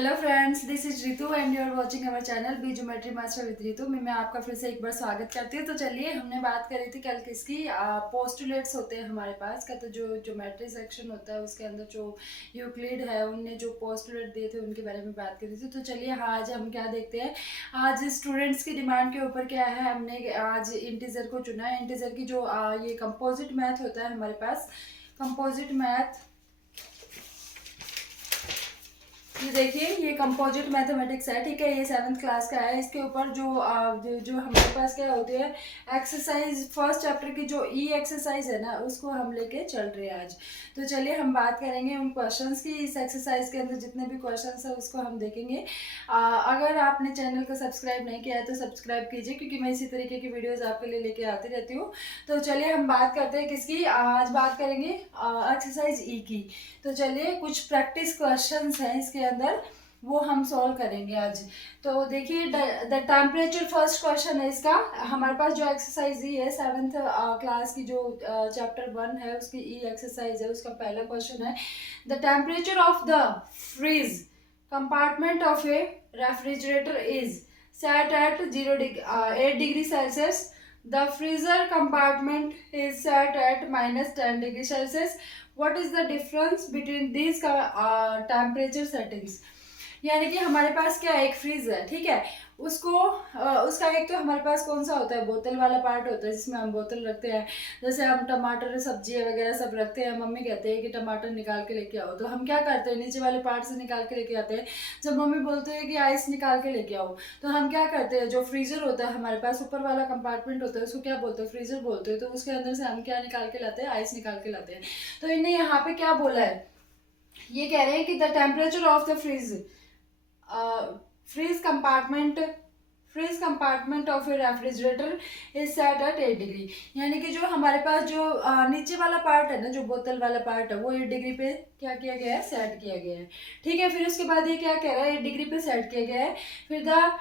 Hello friends, this is Ritu and you are watching our channel B geometry master with Ritu मैं आपका फिर से एक बार स्वागत करती हूँ। तो चलिए, हमने बात करी थी कल किसकी पोस्टुलेट्स होते हैं हमारे पास का। तो जो ज्योमेट्री सेक्शन होता है उसके अंदर जो यूक्लिड है उनने जो पोस्टुलेट दिए थे उनके बारे में बात करी थी। तो चलिए, हाँ, आज हम क्या देखते हैं। आज स्टूडेंट्स की डिमांड के ऊपर क्या है, हमने आज इंटीजर को चुना है। इंटीजर की जो ये कंपोजिट मैथ होता है हमारे पास, कंपोजिट मैथ, ये देखिए, ये कंपोजिट मैथमेटिक्स है, ठीक है। ये 7th क्लास का है। इसके ऊपर जो हमारे पास क्या होती है एक्सरसाइज, फर्स्ट चैप्टर की जो एक्सरसाइज है ना, उसको हम लेके चल रहे हैं आज। तो चलिए, हम बात करेंगे उन क्वेश्चंस की। इस एक्सरसाइज के अंदर जितने भी क्वेश्चंस है उसको हम देखेंगे। अगर आपने चैनल को सब्सक्राइब नहीं किया है तो सब्सक्राइब कीजिए, क्योंकि मैं इसी तरीके की वीडियोज़ आपके लिए लेके आती रहती हूँ। तो चलिए, हम बात करते हैं किसकी। आज बात करेंगे एक्सरसाइज ई की। तो चलिए, कुछ प्रैक्टिस क्वेश्चंस हैं इसके अंदर, वो हम सॉल्व करेंगे आज। तो देखिए, द टेम्परेचर फर्स्ट क्वेश्चन है इसका। हमारे पास जो एक्सरसाइज ई है 7th क्लास की, जो चैप्टर 1 है उसकी ई एक्सरसाइज है, उसका पहला क्वेश्चन है the temperature of the freeze compartment of a refrigerator is set at 8 degree Celsius. The freezer compartment is set at -10 degree Celsius. What is the difference between these temperature settings? यानी कि हमारे पास क्या है, एक freeze है, ठीक है। उसको उसका एक तो हमारे पास कौन सा होता है, बोतल वाला पार्ट होता है जिसमें हम बोतल रखते हैं। जैसे हम टमाटर, सब्जियां वगैरह सब रखते हैं, मम्मी कहते हैं कि टमाटर निकाल के लेके आओ, तो हम क्या करते हैं, नीचे वाले पार्ट से निकाल के लेके आते हैं। जब मम्मी बोलते हैं कि आइस निकाल के लेके आओ, तो हम क्या करते हैं, जो फ्रीजर होता है हमारे पास, ऊपर वाला कंपार्टमेंट होता है, उसको क्या बोलते हैं, फ्रीजर बोलते हैं। तो उसके अंदर से हम क्या निकाल के लाते हैं, आइस निकाल के लाते हैं। तो इन्हें यहाँ पे क्या बोला है, ये कह रहे हैं कि the temperature of the freeze compartment of a refrigerator is set at 8 degree. यानी कि जो हमारे पास जो नीचे वाला पार्ट है ना, जो बोतल वाला पार्ट है, वो 8 डिग्री पे क्या किया गया है, सेट किया गया है, ठीक है। फिर उसके बाद ये क्या कह रहा है, 8 डिग्री पे सेट किया गया है। फिर द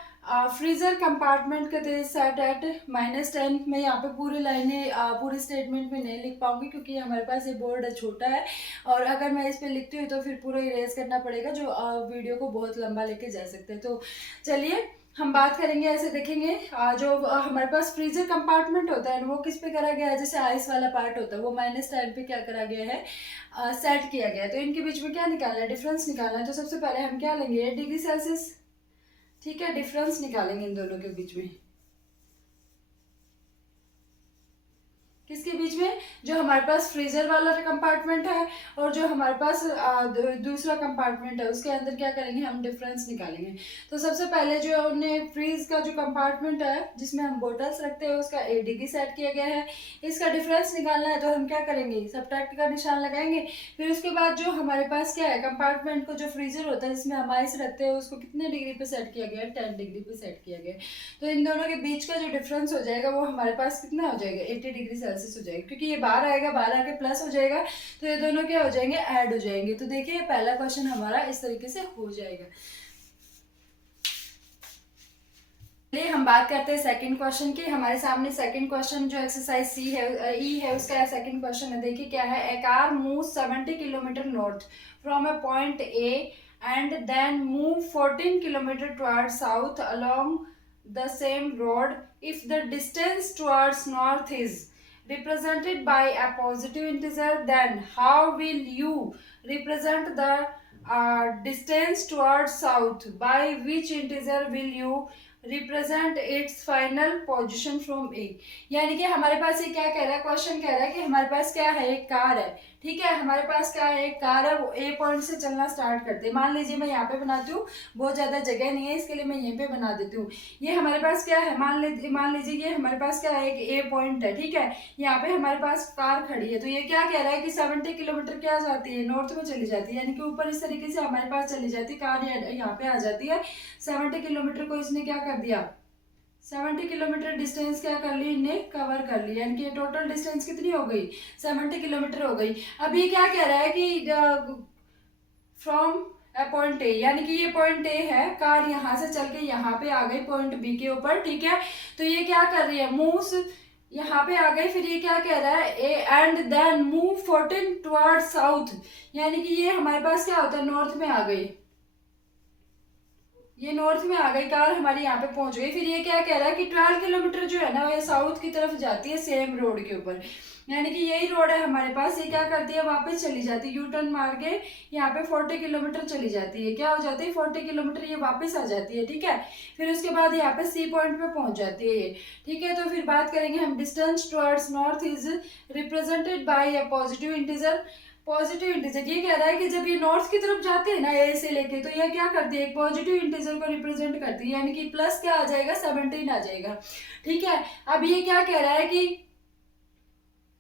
फ्रीजर कंपार्टमेंट का सेट एट -10। मैं यहाँ पे पूरी लाइनें पूरी स्टेटमेंट में नहीं लिख पाऊंगी, क्योंकि हमारे पास ये बोर्ड छोटा है, और अगर मैं इस पे लिखती हूँ तो फिर पूरा इरेज करना पड़ेगा, जो वीडियो को बहुत लंबा लेके जा सकते हैं। तो चलिए, हम बात करेंगे, ऐसे देखेंगे। जो हमारे पास फ्रीजर कंपार्टमेंट होता है वो किस पे करा गया है, जैसे आइस वाला पार्ट होता है वो -10 पे क्या करा गया है, सेट किया गया है। तो इनके बीच में क्या निकालना है, डिफरेंस निकालना है। तो सबसे पहले हम क्या लेंगे, 8 डिग्री सेल्सियस, ठीक है। डिफरेंस निकालेंगे इन दोनों के बीच में, किसके बीच में, जो हमारे पास फ्रीजर वाला कंपार्टमेंट है और जो हमारे पास दूसरा कंपार्टमेंट है, उसके अंदर क्या करेंगे, हम डिफरेंस निकालेंगे। तो सबसे पहले जो हमने फ्रीज का जो कंपार्टमेंट है जिसमें हम बोटल्स रखते हैं, उसका 8 डिग्री सेट किया गया है। इसका डिफरेंस निकालना है, तो हम क्या करेंगे, सबट्रैक्ट का निशान लगाएंगे। फिर उसके बाद जो हमारे पास क्या है, कंपार्टमेंट को जो फ्रीजर होता है जिसमें हम आइस रखते हैं, उसको कितने डिग्री पे सेट किया गया है, 10 डिग्री पे सेट किया गया है। तो इन दोनों के बीच का जो डिफरेंस हो जाएगा वो हमारे पास कितना हो जाएगा, 80 डिग्री सेल्सियस हो जाएगा, क्योंकि ये बाहर आएगा, बाहर आके प्लस हो जाएगा, तो ये दोनों क्या हो जाएंगे, ऐड हो जाएंगे। तो देखिए, पहला क्वेश्चन हमारा इस तरीके से हो जाएगा। चलिए, हम बात करते हैं सेकंड क्वेश्चन की। हमारे सामने सेकंड क्वेश्चन जो एक्सरसाइज सी है, ई है, उसका सेकंड क्वेश्चन है। देखिए क्या है, a car move 70 kilometre north from a point A and then move 14 kilometre toward south along the same road. If the distance towards north is represented by a positive integer, then how will you represent the distance towards south? By which integer will you represent its final position from A. यानी कि हमारे पास ये क्या कह रहा है, question कह रहा है कि हमारे पास क्या है, एक कार है, ठीक है। हमारे पास क्या है, एक कार है, वो ए पॉइंट से चलना स्टार्ट करते हैं। मान लीजिए मैं यहाँ पे बनाती हूँ, बहुत ज़्यादा जगह नहीं है, इसके लिए मैं यहीं पे बना देती हूँ। ये हमारे पास क्या है, मान लीजिए ये हमारे पास क्या है, एक ए पॉइंट है, ठीक है। यहाँ पे हमारे पास कार खड़ी है, तो ये क्या कह रहा है कि 70 किलोमीटर क्या जाती है, नॉर्थ में चली जाती है, यानी कि ऊपर इस तरीके से हमारे पास चली जाती है, कार यहाँ पे आ जाती है। 70 किलोमीटर को इसने क्या कर दिया, 70 किलोमीटर डिस्टेंस क्या कर ली, इन्हें कवर कर लिया, यानी कि टोटल डिस्टेंस कितनी हो गई, 70 किलोमीटर हो गई। अब ये क्या कह रहा है कि फ्रॉम ए पॉइंट ए, यानी कि ये पॉइंट ए है, कार यहाँ से चल के यहाँ पे आ गई पॉइंट बी के ऊपर, ठीक है। तो ये क्या कर रही है, मूव्स यहाँ पे आ गई। फिर ये क्या कह रहा है, A and then move 14 toward south, यानी कि ये हमारे पास क्या होता है, नॉर्थ में आ गई, ये नॉर्थ में आ गई कार, हमारी यहाँ पे पहुंच गई। फिर ये क्या कह रहा है कि 12 किलोमीटर जो है ना वो साउथ की तरफ जाती है सेम रोड के ऊपर, यानी कि यही रोड है हमारे पास। ये क्या करती है, वापस चली जाती है, यू टर्न मार के यहाँ पे 40 किलोमीटर चली जाती है। क्या हो जाती है, 40 किलोमीटर ये वापस आ जाती है, ठीक है। फिर उसके बाद यहाँ पे सी पॉइंट पे पहुंच जाती है ये, ठीक है। तो फिर बात करेंगे हम, distance towards north is represented by a positive integer. Positive integer ये कह रहा है कि जब ये नॉर्थ की तरफ जाते हैं ना ए से लेके, तो ये क्या करती है, एक पॉजिटिव इंटीजर को रिप्रेजेंट करती है, यानी कि प्लस क्या आ जाएगा, 17 आ जाएगा, ठीक है। अब ये क्या कह रहा है कि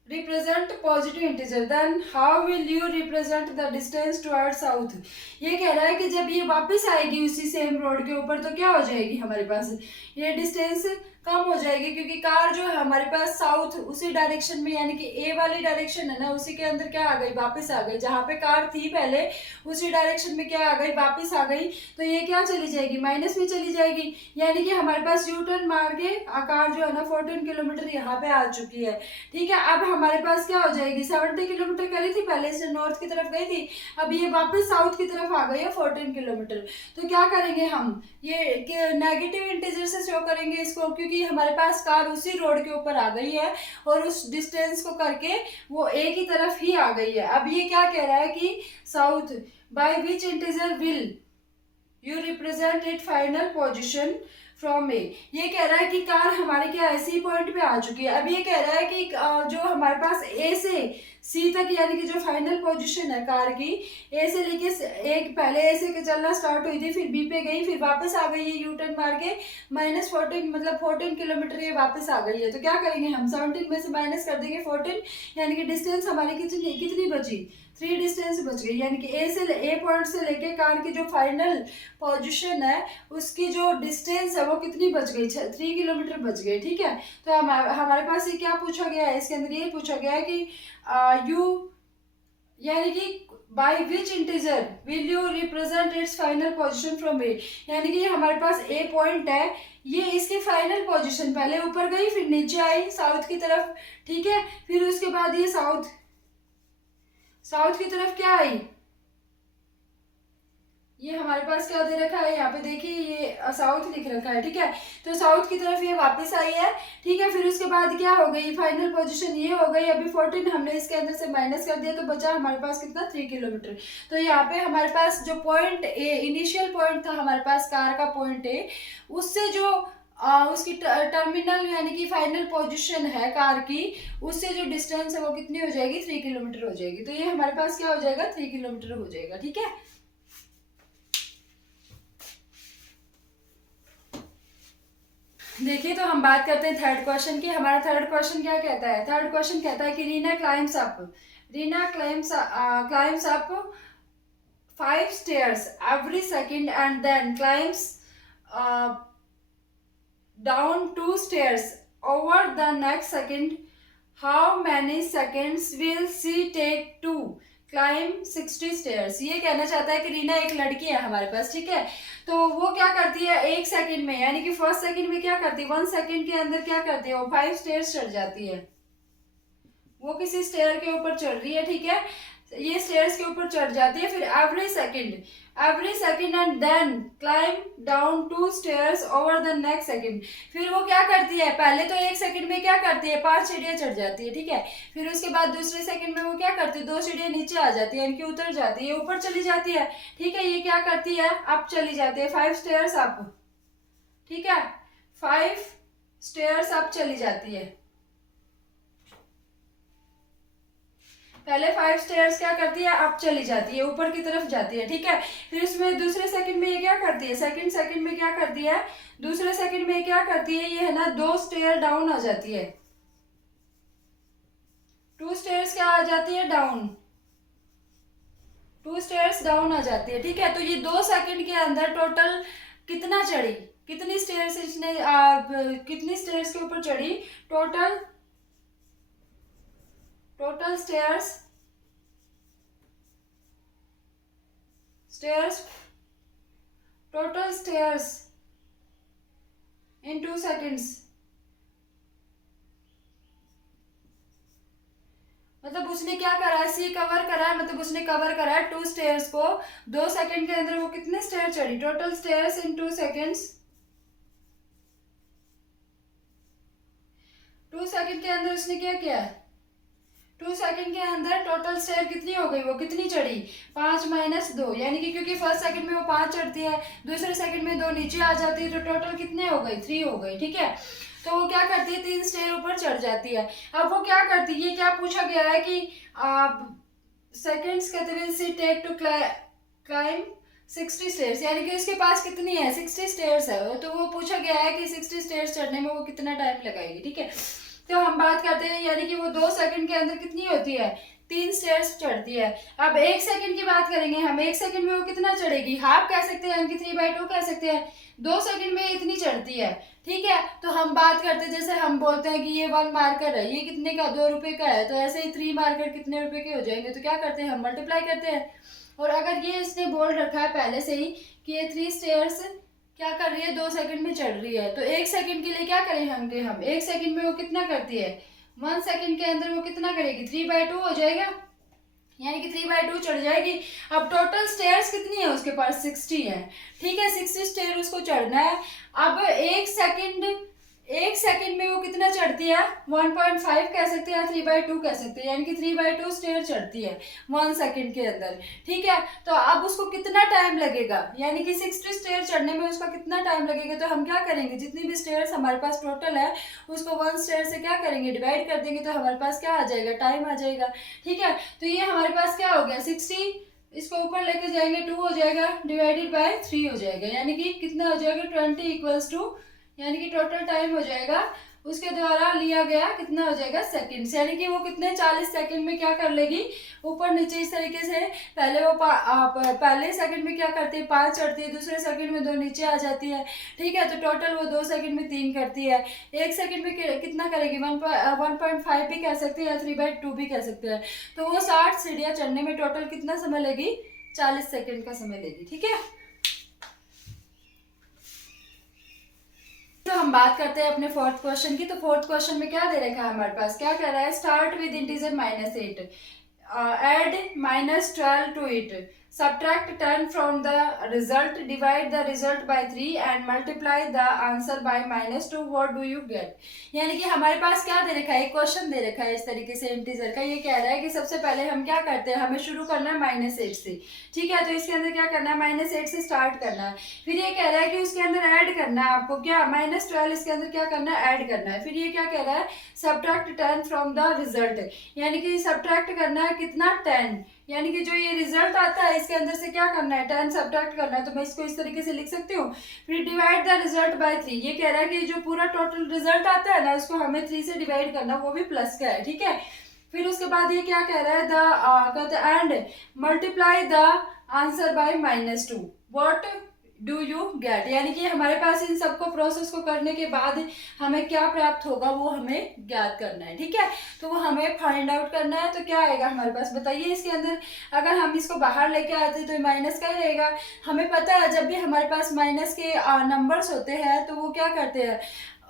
represent positive integer, then how will you represent the distance towards south। ये कह रहा है कि जब ये वापस आएगी उसी सेम रोड के ऊपर तो क्या हो जाएगी हमारे पास, ये डिस्टेंस कम हो जाएगी, क्योंकि कार जो है हमारे पास साउथ उसी डायरेक्शन में, यानी कि ए वाली डायरेक्शन है ना, उसी के अंदर क्या आ गई, वापस आ गई। जहाँ पे कार थी पहले उसी डायरेक्शन में क्या आ गई, वापस आ गई। तो ये क्या चली जाएगी, माइनस में चली जाएगी, यानी कि हमारे पास यू टर्न मार के कार जो है ना 14 किलोमीटर यहाँ पे आ चुकी है, ठीक है। अब हमारे पास क्या हो जाएगी, 70 किलोमीटर करी थी पहले से, नॉर्थ की तरफ गई थी, अब ये वापस साउथ की तरफ आ गई है 14 किलोमीटर। तो क्या करेंगे हम, ये नेगेटिव इंटीजर से शो करेंगे इसको, क्योंकि हमारे पास कार उसी रोड के ऊपर आ गई है और उस डिस्टेंस को करके वो ए की तरफ ही आ गई है। अब ये क्या कह रहा है कि south by which integer will you represent it final position from A. ये कह रहा है कि कार हमारे क्या ऐसी पॉइंट पे आ चुकी है। अब ये कह रहा है कि जो हमारे पास ए से सी तक, यानी कि जो फाइनल पोजीशन है कार की, ए से लेके एक पहले ए से चलना स्टार्ट हुई थी, फिर बी पे गई, फिर वापस आ गई है यू टर्न मार के, -14 मतलब 14 किलोमीटर ये वापस आ गई है। तो क्या करेंगे हम, 17 में से माइनस कर देंगे 14, यानी कि डिस्टेंस हमारी कितनी बची, 3 डिस्टेंस बच गई, यानी कि ए पॉइंट से लेके कार की जो फाइनल पोजीशन है उसकी जो डिस्टेंस है वो कितनी बच गई, 3 किलोमीटर बच गई, ठीक है। तो हमारे पास ये क्या पूछा गया है, इसके अंदर ये पूछा गया है कि यू, यानी कि by which integer will you represent its final position from A, यानी कि हमारे पास ए पॉइंट है, ये इसकी फाइनल पोजीशन पहले ऊपर गई फिर नीचे आई साउथ की तरफ, ठीक है। फिर उसके बाद ये साउथ की तरफ क्या आई, ये हमारे पास क्या दे रखा है यहाँ पे देखिए, ये साउथ लिख रखा है, ठीक है। तो साउथ की तरफ ये वापस आई है, ठीक है। फिर उसके बाद क्या हो गई, फाइनल पोजीशन ये हो गई। अभी 14 हमने इसके अंदर से माइनस कर दिया तो बचा हमारे पास कितना, 3 किलोमीटर। तो यहाँ पे हमारे पास जो पॉइंट ए, इनिशियल पॉइंट था हमारे पास कार का पॉइंट ए, उससे जो उसकी टर्मिनल यानी कि फाइनल पोजीशन है कार की, उससे जो डिस्टेंस है वो कितनी हो जाएगी, 3 किलोमीटर हो जाएगी। तो ये हमारे पास क्या हो जाएगा, 3 किलोमीटर हो जाएगा, ठीक है। देखिए तो हम बात करते हैं थर्ड क्वेश्चन की। हमारा थर्ड क्वेश्चन क्या कहता है, थर्ड क्वेश्चन कहता है कि Reena climbs up 5 stairs every second and then climbs down 2 stairs over the next second. How many seconds will she take to climb 60 stairs। ये कहना चाहता है कि रीना एक लड़की है हमारे पास, ठीक है। तो वो क्या करती है 1 सेकंड में, यानी कि फर्स्ट सेकंड में क्या करती है, 1 सेकंड के अंदर क्या करती है, वो 5 स्टेयर्स चढ़ जाती है। वो किसी स्टेयर के ऊपर चढ़ रही है, ठीक है, ये स्टेयर्स के ऊपर चढ़ जाती है। फिर every second and then climb down 2 stairs over the next second. फिर वो क्या करती है, पहले तो 1 सेकंड में क्या करती है, 5 सीढ़ियां चढ़ जाती है, ठीक है। फिर उसके बाद दूसरे सेकंड में वो क्या करती है, 2 सीढ़ियां नीचे आ जाती है, यानी कि उतर जाती है, ऊपर चली जाती है, ठीक है। ये क्या करती है, अप चली जाती है, 5 स्टेयर्स अप, ठीक है, 5 स्टेयर्स अप चली जाती है। पहले 5 स्टेयर्स क्या करती है, अप चली जाती है, ऊपर की तरफ जाती है, ठीक है। फिर इसमें दूसरे सेकंड में ये क्या करती है, सेकंड में क्या करती है, दूसरे सेकंड में क्या करती है, ये है ना 2 स्टेयर डाउन आ जाती है, 2 स्टेयर्स क्या आ जाती है, डाउन, 2 स्टेयर्स डाउन आ जाती है, ठीक है। तो ये 2 सेकंड के अंदर टोटल कितना चढ़ी, कितनी स्टेयर्स इसने कितनी स्टेयर्स के ऊपर चढ़ी, टोटल स्टेयर्स टोटल स्टेयर्स इन 2 सेकेंड्स, मतलब उसने क्या करा है, सी कवर करा है, मतलब उसने कवर करा है 2 स्टेयर्स को 2 सेकंड के अंदर। वो कितने स्टेयर चढ़ी, टोटल स्टेयर्स इन 2 सेकंड्स, 2 सेकंड के अंदर उसने क्या किया है, 2 सेकंड के अंदर टोटल स्टेयर कितनी हो गई, वो कितनी चढ़ी, 5 माइनस 2, यानी कि क्योंकि फर्स्ट सेकंड में वो 5 चढ़ती है, दूसरे सेकंड में 2 नीचे आ जाती है, तो टोटल कितने हो गई, 3 हो गई। ठीक है, तो वो क्या करती है, 3 स्टेयर ऊपर चढ़ जाती है। अब वो क्या करती है, ये क्या पूछा गया है कि सेकंड्स कहते सी टेक टू क्लाइम 60 स्टेयर्स, यानी कि उसके पास कितनी है, 60 स्टेयर्स है। तो वो पूछा गया है कि 60 स्टेयर्स चढ़ने में वो कितना टाइम लगाएगी। ठीक है, तो हम बात करते हैं, यानी कि वो 2 सेकंड के अंदर कितनी होती है, 3 स्टेयर्स चढ़ती है। अब 1 सेकंड की बात करेंगे हम, 1 सेकंड में वो कितना चढ़ेगी, हाफ कह सकते हैं, यानी कि 3/2 कह सकते हैं, 2 सेकंड में इतनी चढ़ती है। ठीक है, तो हम बात करते हैं, जैसे हम बोलते हैं कि ये 1 मार्कर है, ये कितने का, 2 रुपए का है, तो ऐसे ही 3 मार्कर कितने रुपए के हो जाएंगे, तो क्या करते हैं हम, मल्टीप्लाई करते हैं। और अगर ये इसने बोल रखा है पहले से ही कि ये 3 स्टेयर्स क्या कर रही है, 2 सेकंड में चढ़ रही है, तो 1 सेकंड के लिए क्या करेंगे हम, 1 सेकंड में वो कितना करती है, 1 सेकंड के अंदर वो कितना करेगी, 3/2 हो जाएगा, यानी कि 3/2 चढ़ जाएगी। अब टोटल स्टेयर्स कितनी है उसके पास, 60 है। ठीक है, 60 स्टेयर उसको चढ़ना है। अब 1 सेकंड में वो कितना चढ़ती है, 1.5 कह सकते हैं, 3/2 कह सकते हैं, यानी कि 3/2 स्टेयर चढ़ती है 1 सेकंड के अंदर। ठीक है, तो अब उसको कितना टाइम लगेगा, यानी कि 60 स्टेयर चढ़ने में उसका कितना टाइम लगेगा, तो हम क्या करेंगे, जितनी भी स्टेयर्स हमारे पास टोटल है उसको 1 स्टेयर से क्या करेंगे, डिवाइड कर देंगे, तो हमारे पास क्या आ जाएगा, टाइम आ जाएगा। ठीक है, तो ये हमारे पास क्या हो गया, 60, इसको ऊपर लेके जाएंगे 2 हो जाएगा, डिवाइडेड बाय 3 हो जाएगा, यानी कि कितना हो जाएगा, 20 इक्वल्स टू, यानी कि टोटल टाइम हो जाएगा उसके द्वारा लिया गया कितना हो जाएगा, सेकंड्स, यानी कि वो कितने 40 सेकंड में क्या कर लेगी, ऊपर नीचे इस तरीके से। पहले वो पहले सेकंड में क्या करती है, 5 चढ़ती है, दूसरे सेकंड में 2 नीचे आ जाती है। ठीक है, तो टोटल वो 2 सेकंड में 3 करती है। 1 सेकंड में कितना करेगी, 1.5 भी कह सकते हैं या 3/2 भी कह सकते हैं। तो वो 60 सीढ़ियाँ चढ़ने में टोटल कितना समय लेगी, 40 सेकंड का समय लेगी। ठीक है, तो हम बात करते हैं अपने फोर्थ क्वेश्चन की। तो फोर्थ क्वेश्चन में क्या दे रखा है हमारे पास, क्या कह रहा है, start with integer -8, add -12 to it, subtract 10 from the result, divide the result by 3 and multiply the answer by -2, what do you get। यानी कि हमारे पास क्या दे रखा है, एक क्वेश्चन दे रखा है इस तरीके से इंटीजर का। ये कह रहा है कि सबसे पहले हम क्या करते हैं, हमें शुरू करना है -8 से। ठीक है, तो इसके अंदर क्या करना है, -8 से स्टार्ट करना है। फिर ये कह रहा है कि उसके अंदर ऐड करना है आपको, क्या, -12 इसके अंदर क्या करना है, ऐड करना है। फिर ये क्या कह रहा है, सब्ट्रैक्ट 10 फ्रॉम द रिजल्ट, यानी कि सब्ट्रैक्ट करना है कितना, 10, यानी कि जो ये रिजल्ट आता है इसके अंदर से क्या करना है, 10 सब्ट्रैक्ट करना है। तो मैं इसको इस तरीके से लिख सकती हूँ। फिर डिवाइड द रिजल्ट बाय 3, ये कह रहा है कि जो पूरा टोटल रिजल्ट आता है ना उसको हमें 3 से डिवाइड करना, वो भी प्लस का है। ठीक है, फिर उसके बाद ये क्या कह रहा है, कहते and multiply the answer by -2, what do you get, यानी कि हमारे पास इन सबको प्रोसेस को करने के बाद हमें क्या प्राप्त होगा वो हमें ज्ञात करना है। ठीक है, तो वो हमें फाइंड आउट करना है। तो क्या आएगा हमारे पास, बताइए इसके अंदर, अगर हम इसको बाहर लेके आते तो माइनस का ही रहेगा। हमें पता है जब भी हमारे पास माइनस के नंबर्स होते हैं तो वो क्या करते हैं,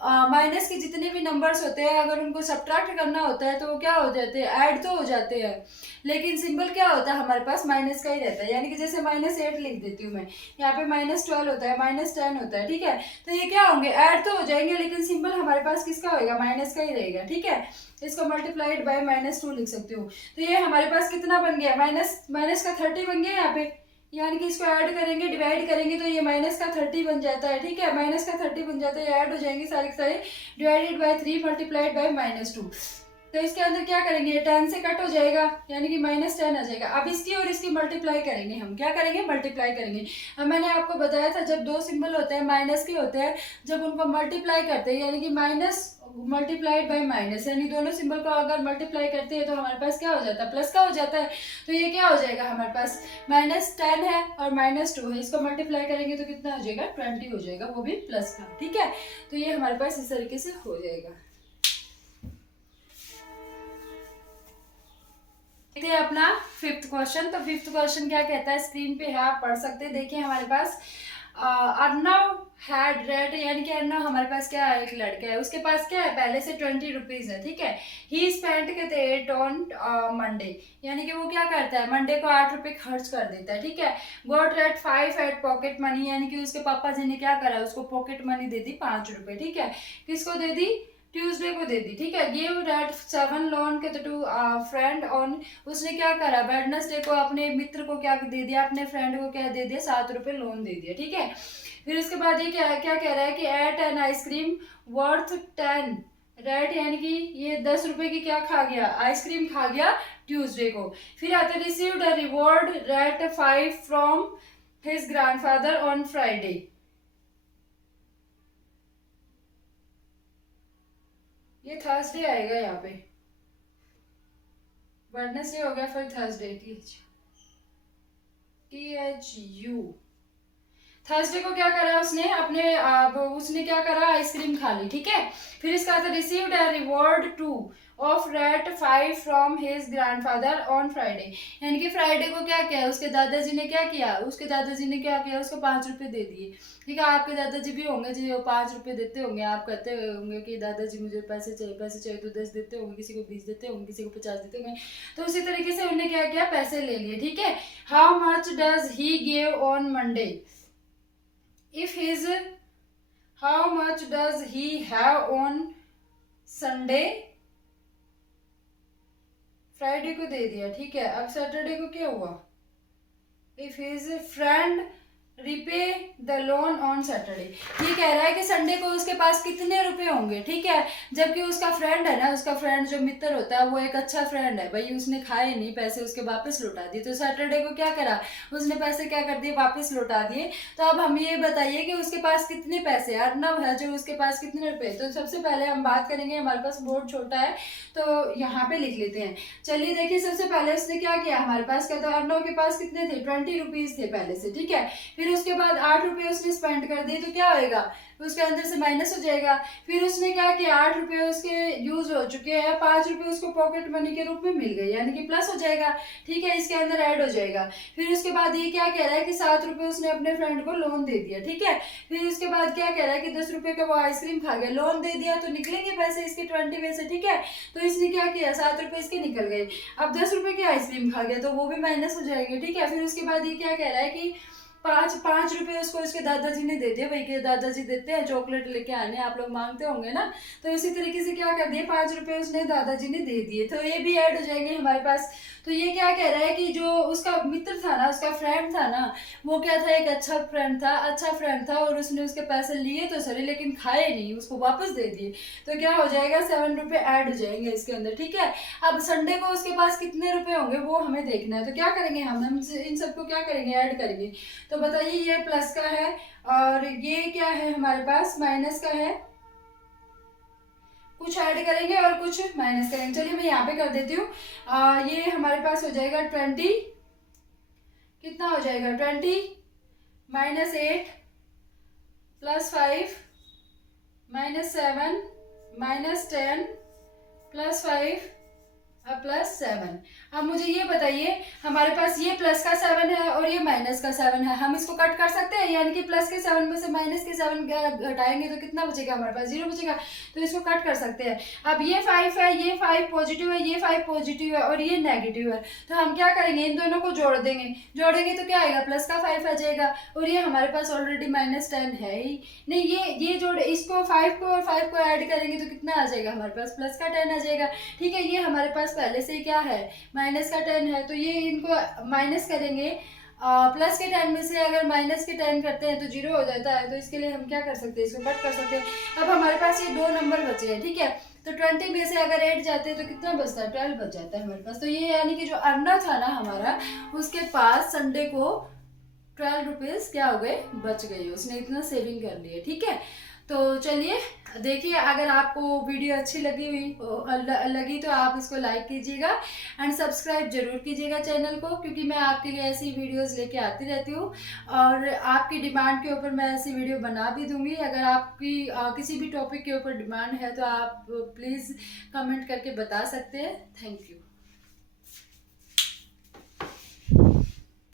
माइनस के जितने भी नंबर्स होते हैं अगर उनको सब्ट्रैक्ट करना होता है तो वो क्या हो जाते हैं, ऐड तो हो जाते हैं, लेकिन सिंबल क्या होता है हमारे पास, माइनस का ही रहता है। यानी कि जैसे -8 लिख देती हूँ मैं, यहाँ पे -12 होता है, -10 होता है। ठीक है, तो ये क्या होंगे, ऐड तो हो जाएंगे, लेकिन सिंबल हमारे पास किसका होगा, माइनस का ही रहेगा। ठीक है, इसको मल्टीप्लाइड बाय -2 लिख सकती हूँ। तो ये हमारे पास कितना बन गया, माइनस का 30 बन गया यहाँ पे, यानी कि इसको ऐड करेंगे, डिवाइड करेंगे तो ये माइनस का 30 बन जाता है। ठीक है, माइनस का 30 बन जाता है, ये ऐड हो जाएंगे सारे के सारे, डिवाइडेड बाय 3 मल्टीप्लाइड बाय -2। तो इसके अंदर क्या करेंगे, ये 10 से कट हो जाएगा, यानी कि -10 आ जाएगा। अब इसकी और इसकी मल्टीप्लाई करेंगे, हम क्या करेंगे, मल्टीप्लाई करेंगे। अब मैंने आपको बताया था जब दो सिंबल होते हैं माइनस के होते हैं, जब उनको मल्टीप्लाई करते हैं, यानी कि माइनस मल्टीप्लाइड बाय माइनस, यानी दोनों सिंबल को अगर मल्टीप्लाई करते हैं तो हमारे पास क्या हो जाता है, प्लस का हो जाता है। तो ये क्या हो जाएगा हमारे पास, -10 है और -2 है, इसको मल्टीप्लाई करेंगे तो कितना हो जाएगा, 20 हो जाएगा, वो भी प्लस का। ठीक है, तो ये हमारे पास इस तरीके से हो जाएगा। देखते हैं अपना फिफ्थ क्वेश्चन। तो फिफ्थ क्वेश्चन क्या कहता है, स्क्रीन पे है, आप पढ़ सकते हैं। देखिए हमारे पास अर्नव हैड रेड, यानी कि अर्नव हमारे पास क्या है, एक लड़का है, उसके पास क्या है पहले से 20 रुपीज़ है, ठीक है। ही स्पेंट कहते हैं 8 ऑन मंडे, यानी कि वो क्या करता है मंडे को 8 रुपये खर्च कर देता है, ठीक है। Got rate 5 at pocket money, यानी कि उसके पापा जी ने क्या करा, उसको पॉकेट मनी दे दी 5 रुपये, ठीक है। किसको दे दी, ट्यूसडे को दे दी, ठीक है। गिव रेट 7 लोन के टू फ्रेंड ऑन, उसने क्या करा वेडनेसडे को अपने मित्र को क्या दे दिया, अपने फ्रेंड को क्या दे दिया, 7 रुपये लोन दे दिया, ठीक है। फिर उसके बाद ये क्या क्या कह रहा है कि ate an ice cream worth 10 rate, यानी कि ये 10 रुपए की क्या खा गया, आइसक्रीम खा गया ट्यूसडे को। फिर आते received a reward rate 5 from his grandfather on Friday, ये थर्सडे आएगा यहाँ पे, वेडनेसडे हो गया, फिर थर्सडे, THU। थर्सडे को क्या करा उसने, अपने उसने क्या करा, आइसक्रीम खा ली, ठीक है। फिर इसका आता received a reward 2 of rate 5 from his grandfather on Friday, यानी कि फ्राइडे को क्या किया, उसके दादाजी ने क्या किया, उसके दादाजी ने क्या किया, उसको 5 रुपये दे दिए, ठीक है। आपके दादाजी भी होंगे जो 5 रुपये देते होंगे, आप कहते होंगे कि दादाजी मुझे पैसे चाहिए तो 10 देते होंगे, किसी को 20 देते होंगे, किसी को 50 देते होंगे, तो उसी तरीके से उन्होंने क्या किया, पैसे ले लिए, ठीक है। How much does he give on Monday, if his, how much does he have on Sunday, Friday को दे दिया, ठीक है। अब सैटरडे को क्या हुआ, if his friend repay the loan on Saturday, ये कह रहा है कि संडे को उसके पास कितने रुपए होंगे, ठीक है। जबकि उसका फ्रेंड है ना, उसका फ्रेंड जो मित्र होता है वो एक अच्छा फ्रेंड है भाई, उसने खाए नहीं पैसे, उसके वापस लौटा दिए, तो सैटरडे को क्या करा, उसने पैसे क्या कर दिए, वापस लौटा दिए। तो अब हम ये बताइए कि उसके पास कितने पैसे, अर्नव है जो उसके पास कितने रुपए, तो सबसे पहले हम बात करेंगे, हमारे पास बोर्ड छोटा है तो यहाँ पे लिख लेते हैं। चलिए देखिए, सबसे पहले उसने क्या किया, हमारे पास क्या था, अर्नव के पास कितने थे, 20 रुपीज़ थे पहले से, ठीक है। फिर उसके बाद 8 रुपये उसने स्पेंड कर दिए, तो क्या होएगा, उसके अंदर से माइनस हो जाएगा। फिर उसने क्या किया, 8 रुपये उसके यूज हो चुके हैं, 5 रुपये उसको पॉकेट मनी के रूप में मिल गए, यानी कि प्लस हो जाएगा, ठीक है, इसके अंदर ऐड हो जाएगा। फिर उसके बाद ये क्या कह रहा है कि 7 रुपये उसने अपने फ्रेंड को लोन दे दिया, ठीक है। फिर उसके बाद क्या कह रहा है कि 10 रुपये का वो आइसक्रीम खा गया, लोन दे दिया तो निकलेंगे पैसे इसके 20 में से, ठीक है। तो इसने क्या किया, 7 रुपये इसके निकल गए, अब 10 रुपये की आइसक्रीम खा गया तो वो भी माइनस हो जाएंगे, ठीक है। फिर उसके बाद ये क्या कह रहा है कि 5 रुपये उसको उसके दादाजी ने दे दिए, भाई के दादाजी देते हैं चॉकलेट लेके आने, आप लोग मांगते होंगे ना, तो इसी तरीके से क्या कर दिए, 5 रुपये उसने दादाजी ने दे दिए, तो ये भी ऐड हो जाएंगे हमारे पास। तो ये क्या कह रहा है कि जो उसका मित्र था ना, उसका फ्रेंड था ना, वो क्या था, एक अच्छा फ्रेंड था और उसने उसके पैसे लिए तो सही, लेकिन खाए नहीं, उसको वापस दे दिए, तो क्या हो जाएगा, 7 रुपये ऐड हो जाएंगे इसके अंदर, ठीक है। अब संडे को उसके पास कितने रुपए होंगे वो हमें देखना है, तो क्या करेंगे हम इन सबको क्या करेंगे, ऐड करेंगे। तो बताइए, ये प्लस का है और ये क्या है हमारे पास, माइनस का है, कुछ ऐड करेंगे और कुछ माइनस करेंगे। चलिए मैं यहाँ पे कर देती हूँ, ये हमारे पास हो जाएगा 20, कितना हो जाएगा, 20 minus 8 plus 5 minus 7 minus 10 plus 5 plus 7। अब मुझे ये बताइए, हमारे पास ये प्लस का 7 है और ये माइनस का 7 है, हम इसको कट कर सकते हैं, यानी कि प्लस के 7 में से माइनस के 7 घटाएंगे तो कितना बचेगा, हमारे पास 0 बचेगा, तो इसको कट कर सकते हैं। अब ये 5 है, ये 5 पॉजिटिव है, ये 5 पॉजिटिव है और ये नेगेटिव है, तो हम क्या करेंगे, इन दोनों को जोड़ेंगे तो क्या आएगा, प्लस का 5 आ जाएगा, और ये हमारे पास ऑलरेडी माइनस 10 है ही नहीं, ये जोड़, इसको 5 को और 5 को ऐड करेंगे तो कितना आ जाएगा, हमारे पास प्लस का 10 आ जाएगा, ठीक है। ये हमारे पास पहले से क्या है, माइनस का 10 है, तो ये इनको माइनस करेंगे, प्लस के 10 में से अगर माइनस के 10 करते हैं तो 0 हो जाता है, तो इसके लिए हम क्या कर सकते हैं, इसको कट कर सकते हैं। अब हमारे पास ये 2 नंबर बचे हैं, ठीक है, तो 20 में से अगर 8 जाते हैं तो कितना बचता है, 12 बच जाता है हमारे पास। तो ये यानी कि जो अर्नव था ना हमारा, उसके पास संडे को 12 रुपीज़ क्या हो गए, बच गए, उसने इतना सेविंग कर लिया, ठीक है। तो चलिए देखिए, अगर आपको वीडियो अच्छी लगी तो आप इसको लाइक कीजिएगा एंड सब्सक्राइब जरूर कीजिएगा चैनल को, क्योंकि मैं आपके लिए ऐसी वीडियोस लेके आती रहती हूँ और आपकी डिमांड के ऊपर मैं ऐसी वीडियो बना भी दूंगी। अगर आपकी किसी भी टॉपिक के ऊपर डिमांड है तो आप प्लीज़ कमेंट करके बता सकते हैं। Thank you.